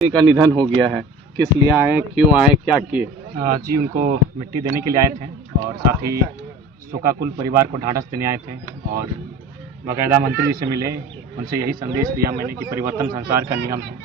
का निधन हो गया है, किस लिए आए, क्यों आए, क्या किए? जी, उनको मिट्टी देने के लिए आए थे और साथ ही शोकाकुल परिवार को ढाढ़स देने आए थे और बाकायदा मंत्री जी से मिले, उनसे यही संदेश दिया मैंने कि परिवर्तन संसार का नियम है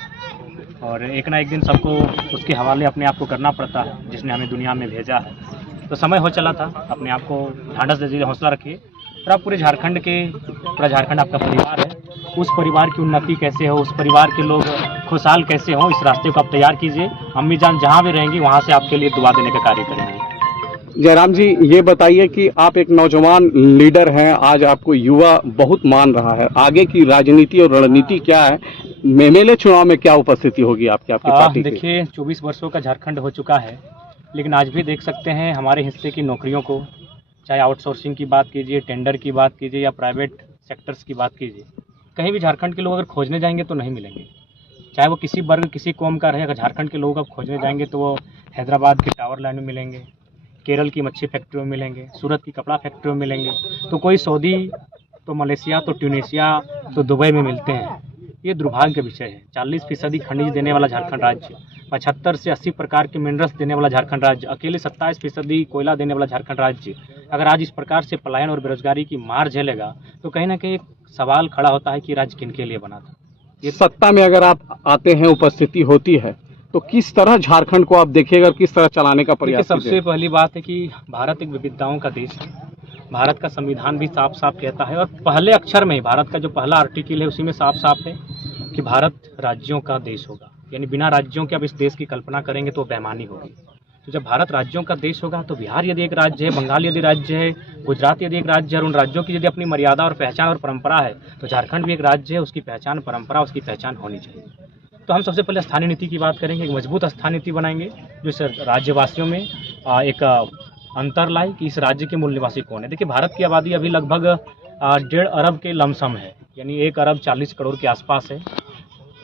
और एक ना एक दिन सबको उसके हवाले अपने आप को करना पड़ता है जिसने हमें दुनिया में भेजा है। तो समय हो चला था, अपने आप को ढाढ़स दे दीजिए, हौसला रखिए और आप पूरा झारखंड आपका परिवार है, उस परिवार की उन्नति कैसे हो, उस परिवार के लोग खुशहाल कैसे हों, इस रास्ते को आप तैयार कीजिए। अम्मी जान जहाँ भी रहेंगी वहाँ से आपके लिए दुआ देने का कार्य करेंगे। जयराम जी, ये बताइए कि आप एक नौजवान लीडर हैं, आज आपको युवा बहुत मान रहा है, आगे की राजनीति और रणनीति क्या है? एमएलए चुनाव में क्या उपस्थिति होगी आपकी पार्टी की? देखिए, 24 वर्षों का झारखंड हो चुका है, लेकिन आज भी देख सकते हैं हमारे हिस्से की नौकरियों को, चाहे आउटसोर्सिंग की बात कीजिए, टेंडर की बात कीजिए या प्राइवेट सेक्टर्स की बात कीजिए, कहीं भी झारखंड के लोग अगर खोजने जाएंगे तो नहीं मिलेंगे। चाहे वो किसी वर्ग किसी कौम का रहे, अगर झारखंड के लोग अब खोजने जाएंगे तो वो हैदराबाद की टावर लाइन में मिलेंगे, केरल की मच्छी फैक्ट्री में मिलेंगे, सूरत की कपड़ा फैक्ट्री में मिलेंगे, तो कोई सऊदी, तो मलेशिया, तो ट्यूनीशिया, तो दुबई में मिलते हैं। ये दुर्भाग्य का विषय है। 40% खनिज देने वाला झारखंड राज्य, 75 से 80 प्रकार के मिनरल्स देने वाला झारखंड राज्य, अकेले 27% कोयला देने वाला झारखंड राज्य, अगर आज इस प्रकार से पलायन और बेरोजगारी की मार झेलेगा तो कहीं ना कहीं एक सवाल खड़ा होता है कि राज्य किनके लिए बना था। ये सत्ता में अगर आप आते हैं, उपस्थिति होती है, तो किस तरह झारखंड को आप देखिएगा, किस तरह चलाने का प्रयास? सबसे पहली बात है कि भारत एक विविधताओं का देश है। भारत का संविधान भी साफ साफ कहता है और पहले अक्षर में ही भारत का जो पहला आर्टिकल है उसी में साफ साफ है कि भारत राज्यों का देश होगा, यानी बिना राज्यों के अब इस देश की कल्पना करेंगे तो बेईमानी होगी। तो जब भारत राज्यों का देश होगा तो बिहार यदि एक राज्य है, बंगाल यदि राज्य है, गुजरात यदि एक राज्य है और उन राज्यों की यदि अपनी मर्यादा और पहचान और परंपरा है, तो झारखंड भी एक राज्य है, उसकी पहचान, परंपरा, उसकी पहचान होनी चाहिए। तो हम सबसे पहले स्थानीय नीति की बात करेंगे, एक मजबूत स्थानीय नीति बनाएंगे जो इस राज्यवासियों में एक अंतर लाए कि इस राज्य के मूल निवासी कौन है। देखिए, भारत की आबादी अभी लगभग 1.5 अरब के लमसम है, यानी 1 अरब 40 करोड़ के आसपास है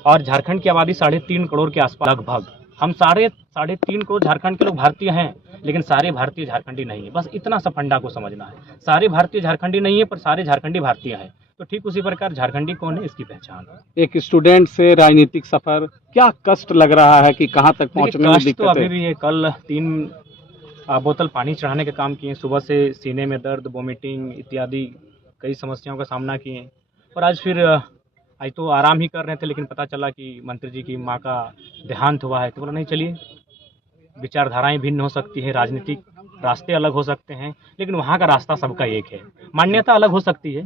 और झारखंड की आबादी 3.5 करोड़ के आसपास लगभग। हम 3.5 करोड़ झारखंड के लोग भारतीय हैं, लेकिन सारे भारतीय झारखंडी नहीं है। बस इतना सा फंडा को समझना है, सारे भारतीय झारखंडी नहीं है पर सारे झारखंडी भारतीय हैं। तो ठीक उसी प्रकार झारखंडी कौन है, इसकी पहचान। एक स्टूडेंट से राजनीतिक सफर, क्या कष्ट लग रहा है कि कहाँ तक पहुँचने में दिक्कत तो अभी भी है। कल 3 बोतल पानी चढ़ाने का काम किए, सुबह से सीने में दर्द, वोमिटिंग इत्यादि कई समस्याओं का सामना किए और आज फिर आज तो आराम ही कर रहे थे, लेकिन पता चला कि मंत्री जी की माँ का देहांत हुआ है। तो बोला नहीं, चलिए, विचारधाराएं भिन्न हो सकती हैं, राजनीतिक रास्ते अलग हो सकते हैं, लेकिन वहाँ का रास्ता सबका एक है। मान्यता अलग हो सकती है,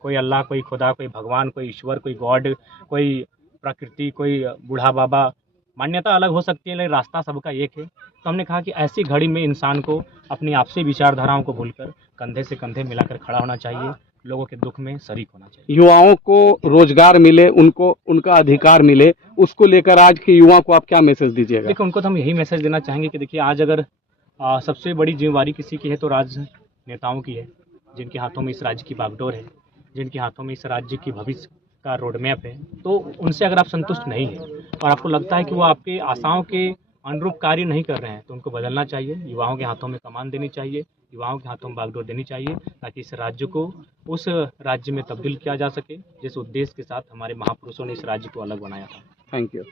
कोई अल्लाह, कोई खुदा, कोई भगवान, कोई ईश्वर, कोई गॉड, कोई प्रकृति, कोई बूढ़ा बाबा, मान्यता अलग हो सकती है, लेकिन रास्ता सबका एक है। तो हमने कहा कि ऐसी घड़ी में इंसान को अपनी आपसी विचारधाराओं को भूलकर कंधे से कंधे मिलाकर खड़ा होना चाहिए, लोगों के दुख में शरीक होना चाहिए। युवाओं को रोजगार मिले, उनको उनका अधिकार मिले, उसको लेकर आज के युवा को आप क्या मैसेज दीजिएगा? देखो, उनको तो हम यही मैसेज देना चाहेंगे कि देखिए, आज अगर सबसे बड़ी जिम्मेवारी किसी की है तो राजनेताओं की है, जिनके हाथों में इस राज्य की बागडोर है, जिनके हाथों में इस राज्य की भविष्य का रोड मैप है। तो उनसे अगर आप संतुष्ट नहीं हैं और आपको लगता है कि वो आपके आशाओं के अनुरूप कार्य नहीं कर रहे हैं, तो उनको बदलना चाहिए। युवाओं के हाथों में कमान देनी चाहिए, युवाओं के हाथों में बागडोर देनी चाहिए, ताकि इस राज्य को उस राज्य में तब्दील किया जा सके जिस उद्देश्य के साथ हमारे महापुरुषों ने इस राज्य को अलग बनाया था। Thank you.